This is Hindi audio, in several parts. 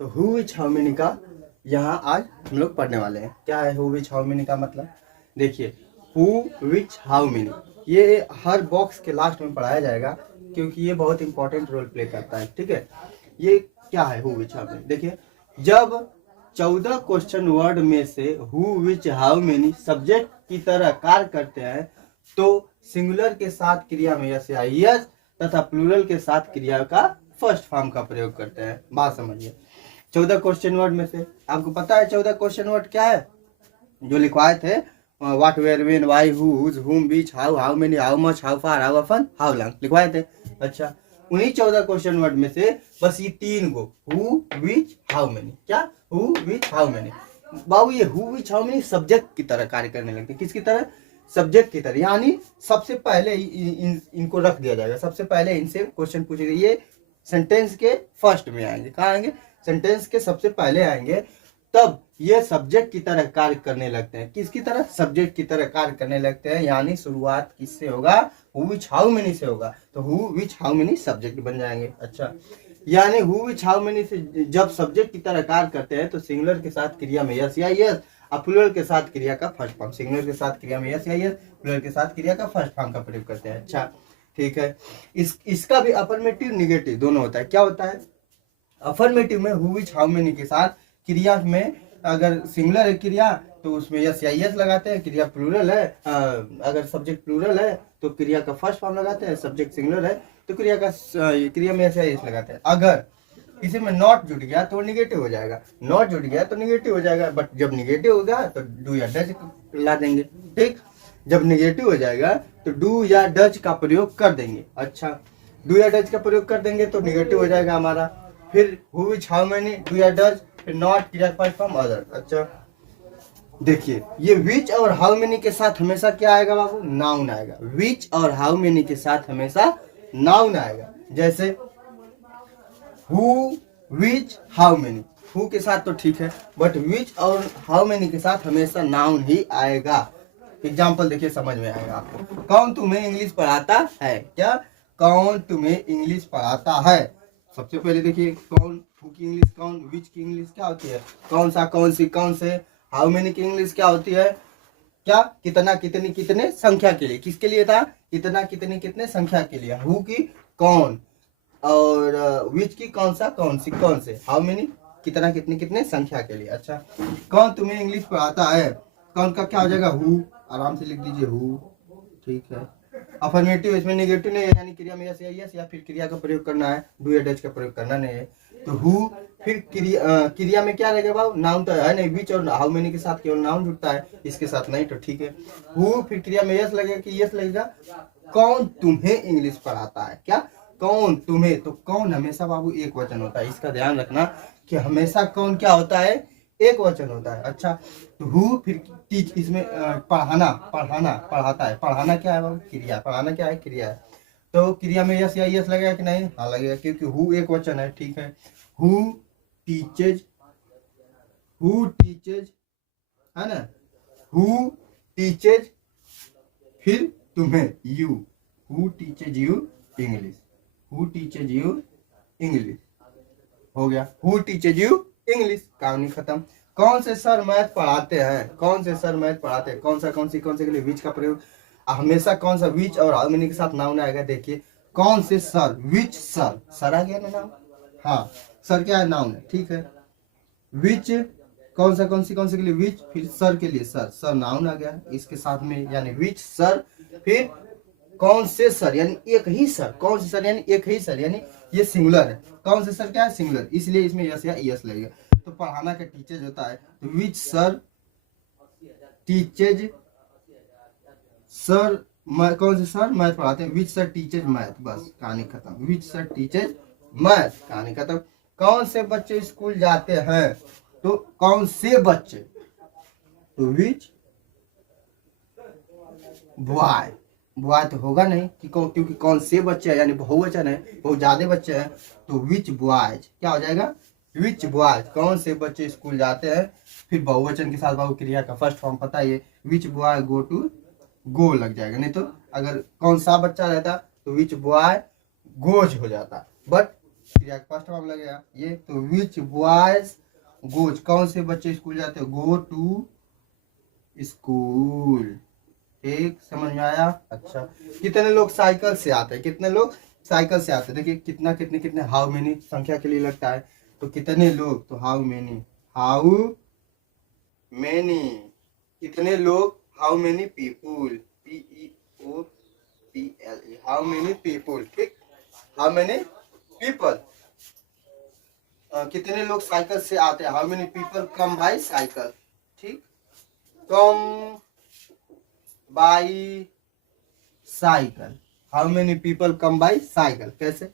तो हु विच हाउ मेनी का यहाँ आज हम लोग पढ़ने वाले हैं। क्या है हु विच हाउ मेनी का मतलब? देखिए, हु विच हाउ मेनी ये हर बॉक्स के लास्ट में पढ़ाया जाएगा, क्योंकि ये बहुत इंपॉर्टेंट रोल प्ले करता है। ठीक है, ये क्या है हु विच हाउ मेनी? देखिए, जब 14 क्वेश्चन वर्ड में से who which how many subject की तरह कार्य करते हैं, तो सिंगुलर के साथ क्रिया में यस या यस तथा प्लूरल के साथ क्रिया का फर्स्ट फॉर्म का प्रयोग करते हैं। बात समझिए, 14 क्वेश्चन वर्ड में से आपको पता है 14 क्वेश्चन वर्ड क्या है जो लिखवाए थे? What, where, when, why, whose, whom, which, how many, how much, how far, how often, how long लिखवाए थे। अच्छा, उन्हीं 14 क्वेश्चन वर्ड में से बस ये 3 को हु विच हाउ मेनी, क्या हु विच हाउ मेनी, बाबू ये who which how many subject की तरह कार्य करने लगते हैं। किसकी तरह? सब्जेक्ट की तरह। यानी सबसे पहले इनको रख दिया जाएगा, सबसे पहले इनसे क्वेश्चन पूछेगा। ये सेंटेंस के फर्स्ट में आएंगे। कहाँ आएंगे? सेंटेंस के सबसे पहले आएंगे। तब ये सब्जेक्ट की तरह कार्य करने लगते हैं। किसकी तरह? सब्जेक्ट की तरह कार्य करने लगते हैं। यानी शुरुआत किससे होगा? हु विच हाउ मेनी से होगा। तो who which how many subject बन जाएंगे। अच्छा, यानी हु विच हाउ मेनी से जब सब्जेक्ट की तरह कार्य करते हैं तो सिंगुलर के साथ क्रिया में यस या यस और प्लूरल के साथ क्रिया का फर्स्ट फॉर्म, सिंगुलर के साथ क्रिया में यस या यस, प्लूरल के साथ क्रिया का फर्स्ट फॉर्म का प्रयोग करते हैं। अच्छा, ठीक है। इसका भी अफर्मेटिव निगेटिव दोनों होता है। क्या होता है? अफर्मेटिव में हु विच हाउ मेनी के साथ क्रिया में अगर सिंगुलर है क्रिया तो उसमें यस या यस लगाते हैं। क्रिया प्लूरल है, अगर सब्जेक्ट प्लूरल है तो क्रिया का फर्स्ट फॉर्म लगाते हैं। सब्जेक्ट सिंगुलर है तो क्रिया में यस या यस लगाते हैं। अगर इसी में नॉट जुड़ गया तो निगेटिव हो जाएगा, नॉट जुड़ गया तो निगेटिव हो जाएगा। बट जब निगेटिव हो गया तो डू या डज ला देंगे। ठीक, जब निगेटिव हो जाएगा तो डू या डज का प्रयोग कर देंगे। अच्छा, डू या डज का प्रयोग कर देंगे तो निगेटिव हो जाएगा हमारा। फिर who which how many, do या डज, फिर नॉट, क्रिया फर्स्ट फॉर्म, अदर। अच्छा, देखिए, ये विच और हाउ मेनी के साथ हमेशा क्या आएगा बाबू? नाउन आएगा। विच और हाउ मेनी के साथ हमेशा नाउन आएगा। जैसे who which how many, who के साथ तो ठीक है, बट विच और हाउ मेनी के साथ हमेशा नाउन ही आएगा। एग्जाम्पल देखिए, समझ में आएगा आपको। कौन तुम्हें इंग्लिश पढ़ाता है? क्या? कौन तुम्हें इंग्लिश पढ़ाता है? सबसे पहले देखिए, कौन, हु की इंग्लिश कौन, विच की इंग्लिश क्या होती है? कौन सा, कौन सी, कौन से। हाउ मेनी की इंग्लिश क्या होती है? क्या? कितना, कितनी, कितने, संख्या के लिए। किसके लिए था? कितना, कितनी, कितने, संख्या के लिए। हु की कौन, और विच की कौन सा, कौन सी, कौन से। हाउ मेनी कितना, कितने, कितने, संख्या के लिए। अच्छा, कौन तुम्हें इंग्लिश पढ़ाता है? कौन का क्या हो जाएगा? हु, आराम से लिख दीजिए हु। ठीक है। अफर्मेटिव, इसमें नेगेटिव नहीं है, यानी क्रिया में यस या यस या फिर क्रिया का प्रयोग करना है, डू या डज का प्रयोग करना नहीं है। तो हु, फिर क्रिया में क्या रहेगा बाबू? नाउन तो है नहीं। विच और हाउ मेनी के साथ केवल नाउन जुड़ता है, इसके साथ नहीं, तो ठीक है। हु, फिर क्रिया में यस लगेगा कि यस लगेगा। कौन तुम्हें इंग्लिश पढ़ाता है? क्या? कौन तुम्हें, तो कौन हमेशा बाबू एक वचन होता है। इसका ध्यान रखना कि हमेशा कौन क्या होता है? एक वचन होता है। अच्छा, तो हु, फिर टीच, इसमें पढ़ाना, पढ़ाना, पढ़ाता है। पढ़ाना क्या है बाबू? क्रिया। पढ़ाना क्या है? क्रिया है। तो क्रिया में यस या यस लगेगा कि नहीं? हाँ लगेगा, क्योंकि हु एक वचन है। ठीक है। हु टीचेज, हु टीचेज, है ना? हु टीचेज, फिर तुम्हें you, who teaches you English, who teaches you English, हो गया। हु टीचेज यू इंग्लिश, कहानी खत्म। कौन से सर मैथ पढ़ाते हैं? कौन से सर मैथ पढ़ाते हैं? कौन सा, कौन सी, कौन से के लिए विच का प्रयोग। हमेशा कौन सा? विच और हाउ मेनी के साथ नाउन आएगा। देखिए, कौन से सर, विच सर, सर आ गया ना नाम। हाँ, सर क्या है? नाउन है। ठीक है। विच, कौन सा, कौन सी, कौन से के लिए विच, फिर सर के लिए सर, सर नाउन आ गया इसके साथ में, यानी विच सर। फिर कौन से सर, यानी एक ही सर। कौन से सर, यानी एक ही सर, यानी ये सिंगुलर है। कौन से सर क्या है? सिंगुलर, इसलिए इसमें यस या यस लगेगा। तो पढ़ाना का टीचर होता है, तो विच सर टीचेज, सर कौन से सर मैथ पढ़ाते हैं? विच सर टीचेज मैथ, बस कहानी खत्म। विच सर टीचेज मैथ, कहानी खत्म। कौन से बच्चे स्कूल जाते हैं? तो कौन से बच्चे, तो विच बॉय, बॉय तो होगा नहीं कि क्योंकि कौन से बच्चे हैं, यानी बहुवचन है, बहुत ज्यादा बच्चे हैं। तो विच बॉयज क्या हो जाएगा? विच बॉयज, कौन से बच्चे स्कूल जाते हैं। फिर बहुवचन के साथ बाबू क्रिया का फर्स्ट फॉर्म पता है, विच बॉय गो टू, गो लग जाएगा। नहीं तो अगर कौन सा बच्चा रहता तो विच बॉय गोज हो जाता। बट क्रिया का फर्स्ट फॉर्म लगेगा ये। तो विच बॉयज गोज, कौन से बच्चे स्कूल जाते हैं, गो टू स्कूल। ठीक, समझ में आया। अच्छा, कितने लोग साइकिल से आते हैं, कितने लोग साइकिल से आते हैं। देखिए कितना कितने कितने, हाउ मेनी संख्या के लिए लगता है। तो कितने लोग, तो हाउ मेनी, हाउ मेनी, कितने लोग, how many people, PEOPLE, how many people. ठीक, हाउ मेनी पीपल, कितने लोग साइकिल से आते हैं, how many people come by cycle. ठीक, come by cycle, how many people come by cycle. कैसे,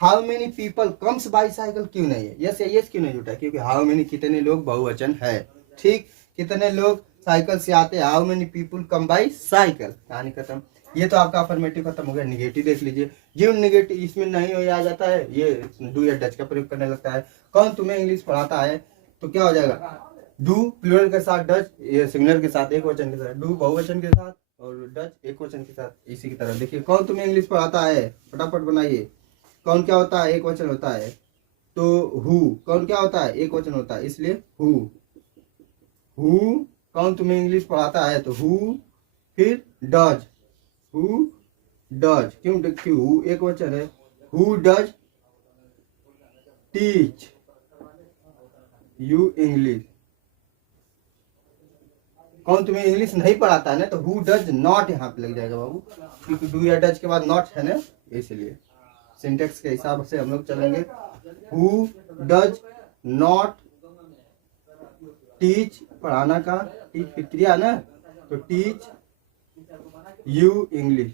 how many people comes by cycle क्यों नहीं है, यस या यस क्यों नहीं जुटा, क्योंकि हाउ मेनी कितने लोग बहुवचन है। ठीक, कितने लोग साइकिल से आते हैं, how many people come by cycle. कहानी खत्म। ये तो आपका अफर्मेटिव खत्म हो गया। निगेटिव देख लीजिए, जो निगेटिव इसमें नहीं हो आ जाता है, ये डू या डच का प्रयोग करने लगता है। कौन तुम्हें इंग्लिश पढ़ाता है, तो क्या हो जाएगा, डू प्लूरल के साथ, डच ये सिंगुलर के साथ, एक वचन के साथ, डू बहुवचन के साथ और डच एक वचन के साथ। इसी की तरह देखिए, कौन तुम्हें इंग्लिश पढ़ाता है, फटाफट बनाइए। कौन क्या होता है, एक वचन होता है। तो हु, कौन क्या होता है, एक वचन होता है, इसलिए हु। हु, कौन तुम्हें इंग्लिश पढ़ाता है, तो हु, फिर डज, हु डज, क्यों हु एक वचन है। Who does teach you English, कौन तुम्हें इंग्लिश नहीं पढ़ाता है ना, तो हु डज नॉट यहाँ पे लग जाएगा बाबू, क्योंकि डू या डज के बाद नॉट है ना, इसलिए सिंटेक्स के हिसाब से हम लोग चलेंगे। हु डज नॉट टीच, पढ़ाना का, टीच फिर क्रिया ना, तो टीच यू इंग्लिश,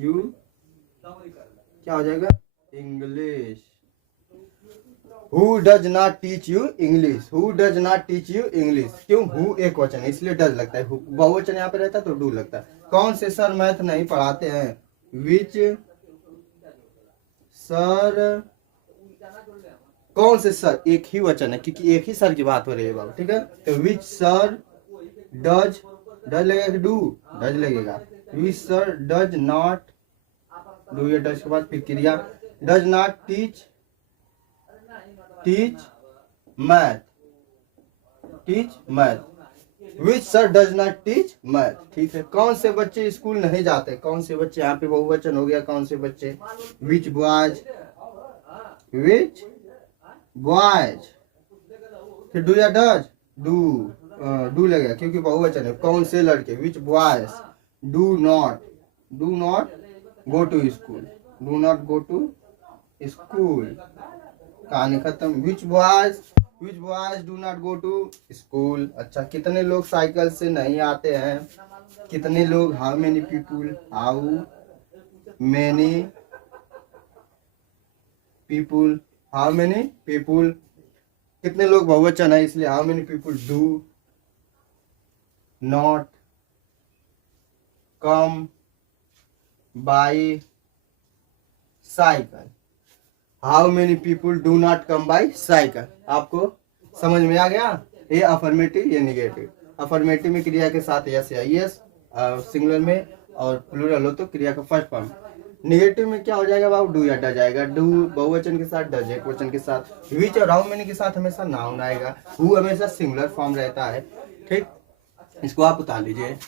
यू क्या हो जाएगा, English. Who does not teach you English, who does not teach you English, क्यों, हु एक वचन है इसलिए डज लगता है, बहुवचन यहाँ पे रहता है तो डू लगता है। कौन से सर मैथ नहीं पढ़ाते हैं, विच सर, कौन से सर, एक ही वचन है क्योंकि एक ही सर की बात हो रही है बाबू। ठीक है, तो विच सर डज, डज लगेगा कि डू, डज लगेगा। विच सर डज नॉट, डू या डज के बाद फिर क्रिया, does not teach, teach math, teach math. Which sir does not teach math. ठीक है, कौन से बच्चे स्कूल नहीं जाते, कौन से बच्चे, यहाँ पे बहुवचन हो गया, कौन से बच्चे, विच बॉयज, विच बॉयज, फिर डू या डज, डू, डू लगेगा क्योंकि बहुवचन है। कौन से लड़के, which boys do not go to school, do not go to school. कहानी खत्म। Which boys do not go to school. अच्छा, कितने लोग साइकिल से नहीं आते हैं, कितने लोग, how many people, how many people, how many people, कितने लोग बहुवचन है इसलिए how many people do not come by cycle, how many people do not come by cycle. आपको समझ में आ गया, ये अफर्मेटिव ये निगेटिव। अफर्मेटिव में क्रिया के साथ यस या यस सिंगुलर में, और प्लूरल हो तो क्रिया का फर्स्ट फॉर्म। निगेटिव में क्या हो जाएगा बाबू, डू या डज आएगा, डू बहुवचन के साथ, डज एक वचन के साथ, विच और हाउ मेनी के साथ हमेशा नाउन आएगा, हु हमेशा सिंगुलर फॉर्म रहता है। ठीक, इसको आप उतार लीजिए।